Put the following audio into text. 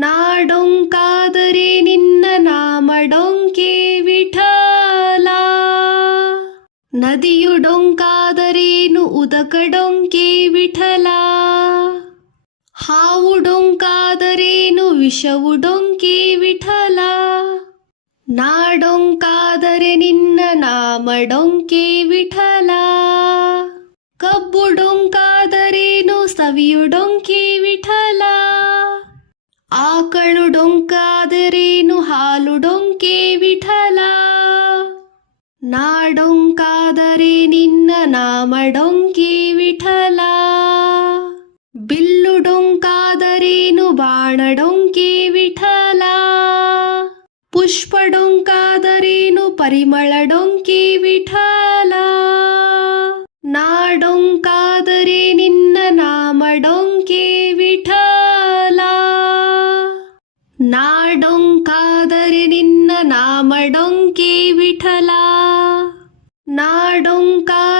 ನಾಡೊಂಕಾದರೆ ನಿನ್ನ ನಾಮಡೊಂಕೆ ವಿಠಲ. ನದಿಯು ಡೊಂಕಾದರೇನು ಉದಕಡೊಂಕೆ ವಿಠಲ. ಹಾವು ಡೊಂಕಾದರೇನು ವಿಷವು ಡೊಂಕೆ ವಿಠಲ. ನಾಡೊಂಕಾದರೆ ನಿನ್ನ ನಾಮಡೊಂಕೆ ವಿಠಲ. ಕಬ್ಬು ಡೊಂಕಾದರೇನು ಸವಿಯು ಡೊಂಕೆ ವಿಠಲ. ಆಕಳು ಡೊಂಕಾದರೇನು ಹಾಲು ಡೊಂಕೆ ವಿಠಲ. ನಾಡೊಂಕಾದರೆ ನಿನ್ನ ನಾಮಡೊಂಕೆ ವಿಠಲ. ಬಿಲ್ಲು ಡೊಂಕಾದರೇನು ಬಾಣ ಡೊಂಕೆ ವಿಠಲ. ಪುಷ್ಪ ಡೊಂಕಾದರೇನು ಪರಿಮಳ ಡೊಂಕೆ ವಿಠಲ. ನಾಡೊಂಕಾದರೆ ನಿನ್ನ ನಾಮಡೊಂಕೆ ವಿಠಲ. ನಾಡೊಂಕಾದರೆ ನಿನ್ನ ನಾಮಡೊಂಕೆ ವಿಠಲ. ನಾಡೊಂಕಾದರೆ